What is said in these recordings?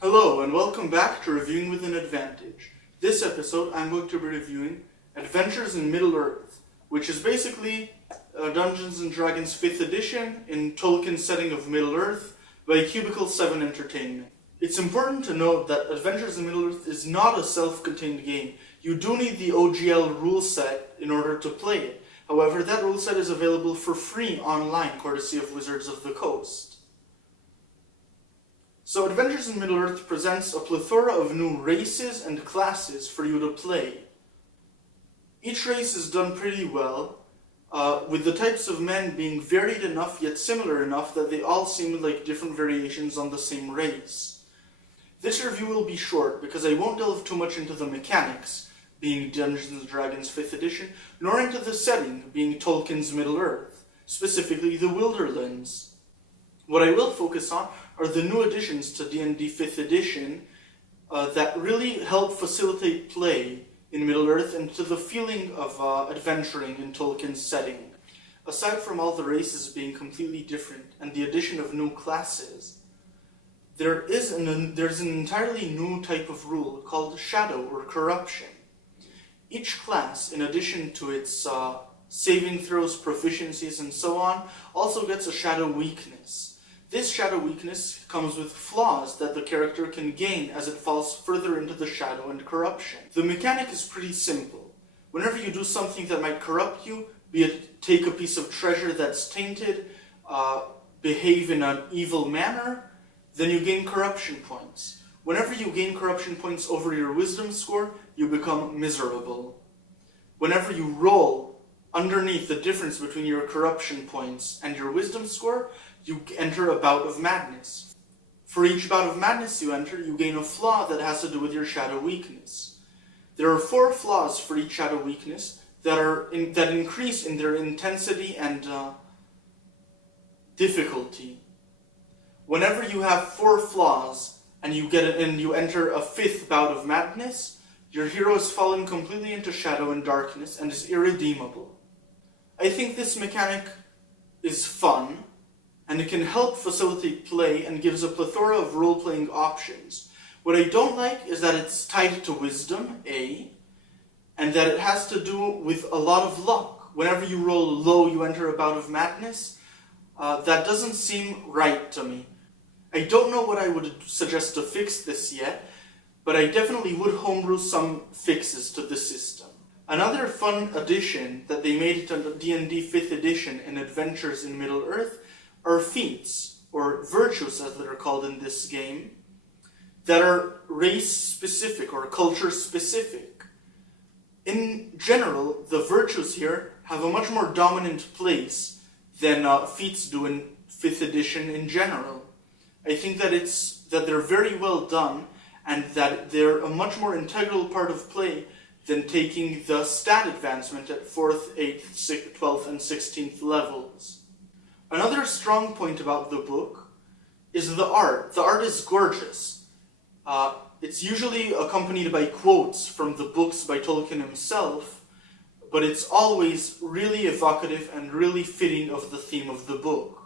Hello and welcome back to Reviewing with an Advantage. This episode I'm going to be reviewing Adventures in Middle-earth, which is basically Dungeons & Dragons 5th edition in Tolkien's setting of Middle-earth by Cubicle 7 Entertainment. It's important to note that Adventures in Middle-earth is not a self-contained game. You do need the OGL rule set in order to play it. However, that rule set is available for free online, courtesy of Wizards of the Coast. So Adventures in Middle-earth presents a plethora of new races and classes for you to play. Each race is done pretty well, with the types of men being varied enough yet similar enough that they all seem like different variations on the same race. This review will be short because I won't delve too much into the mechanics, being Dungeons & Dragons 5th edition, nor into the setting, being Tolkien's Middle-earth, specifically the Wilderlands. What I will focus on are the new additions to D&D 5th edition that really help facilitate play in Middle-earth and to the feeling of adventuring in Tolkien's setting. Aside from all the races being completely different and the addition of new classes, there's an entirely new type of rule called Shadow or Corruption. Each class, in addition to its saving throws, proficiencies, and so on, also gets a Shadow weakness. This Shadow weakness comes with flaws that the character can gain as it falls further into the Shadow and Corruption. The mechanic is pretty simple. Whenever you do something that might corrupt you, be it take a piece of treasure that's tainted, behave in an evil manner, then you gain corruption points. Whenever you gain corruption points over your wisdom score, you become miserable. Whenever you roll underneath the difference between your corruption points and your wisdom score, you enter a bout of madness. For each bout of madness you enter, you gain a flaw that has to do with your shadow weakness. There are 4 flaws for each shadow weakness that increase in their intensity and difficulty. Whenever you have 4 flaws and you enter a 5th bout of madness, your hero has fallen completely into shadow and darkness and is irredeemable. I think this mechanic is fun, and it can help facilitate play and gives a plethora of role-playing options. What I don't like is that it's tied to wisdom, and that it has to do with a lot of luck. Whenever you roll low, you enter a bout of madness. That doesn't seem right to me. I don't know what I would suggest to fix this yet, but I definitely would homebrew some fixes to the system. Another fun addition that they made to D&D 5th edition in Adventures in Middle-earth are feats, or virtues as they're called in this game, that are race-specific or culture-specific. In general, the virtues here have a much more dominant place than feats do in 5th edition in general. I think that they're very well done, and that they're a much more integral part of play than taking the stat advancement at 4th, 8th, 12th, and 16th levels. Another strong point about the book is the art. The art is gorgeous. It's usually accompanied by quotes from the books by Tolkien himself, but it's always really evocative and really fitting of the theme of the book.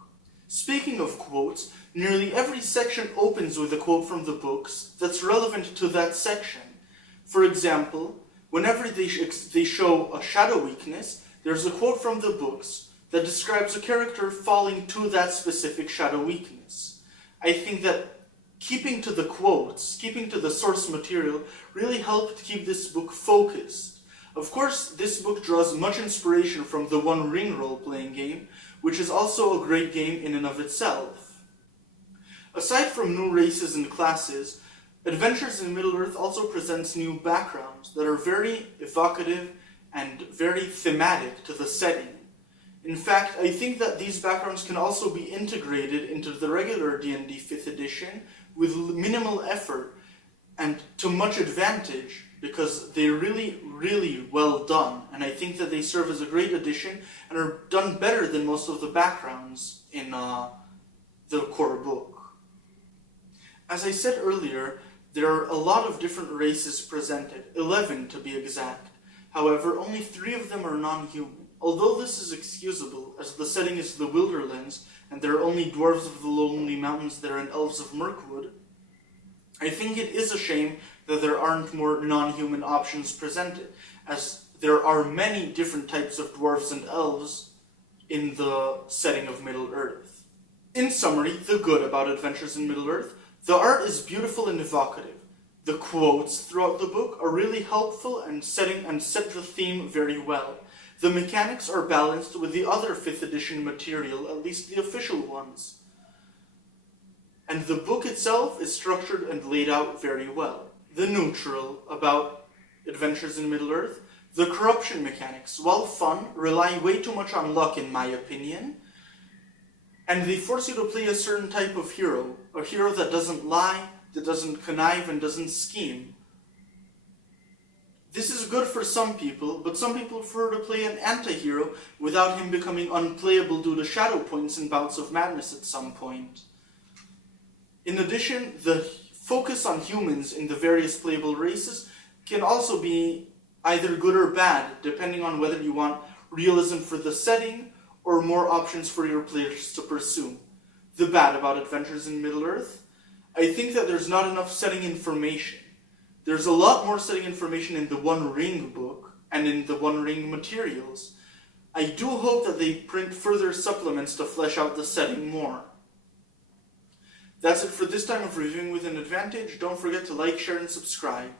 Speaking of quotes, nearly every section opens with a quote from the books that's relevant to that section. For example, whenever they show a shadow weakness, there's a quote from the books that describes a character falling to that specific shadow weakness. I think that keeping to the quotes, keeping to the source material, really helped keep this book focused. Of course, this book draws much inspiration from the One Ring role-playing game, which is also a great game in and of itself. Aside from new races and classes, Adventures in Middle-earth also presents new backgrounds that are very evocative and very thematic to the setting. In fact, I think that these backgrounds can also be integrated into the regular D&D 5th edition with minimal effort and to much advantage, because they're really, really well done, and I think that they serve as a great addition and are done better than most of the backgrounds in the core book. As I said earlier, there are a lot of different races presented, 11 to be exact. However, only 3 of them are non-human. Although this is excusable, as the setting is the Wilderlands, and there are only dwarves of the lonely mountains there and elves of Mirkwood, I think it is a shame that there aren't more non-human options presented, as there are many different types of dwarves and elves in the setting of Middle-earth. In summary, the good about Adventures in Middle-earth: the art is beautiful and evocative. The quotes throughout the book are really helpful and set the theme very well. The mechanics are balanced with the other 5th edition material, at least the official ones. And the book itself is structured and laid out very well. The neutral about Adventures in Middle-earth: the corruption mechanics, while fun, rely way too much on luck in my opinion, and they force you to play a certain type of hero, a hero that doesn't lie, that doesn't connive, and doesn't scheme. This is good for some people, but some people prefer to play an anti-hero without him becoming unplayable due to shadow points and bouts of madness at some point. In addition, the focus on humans in the various playable races can also be either good or bad, depending on whether you want realism for the setting or more options for your players to pursue. The bad about Adventures in Middle-earth: I think that there's not enough setting information. There's a lot more setting information in the One Ring book and in the One Ring materials. I do hope that they print further supplements to flesh out the setting more. That's it for this time of Reviewing with an Advantage. Don't forget to like, share, and subscribe.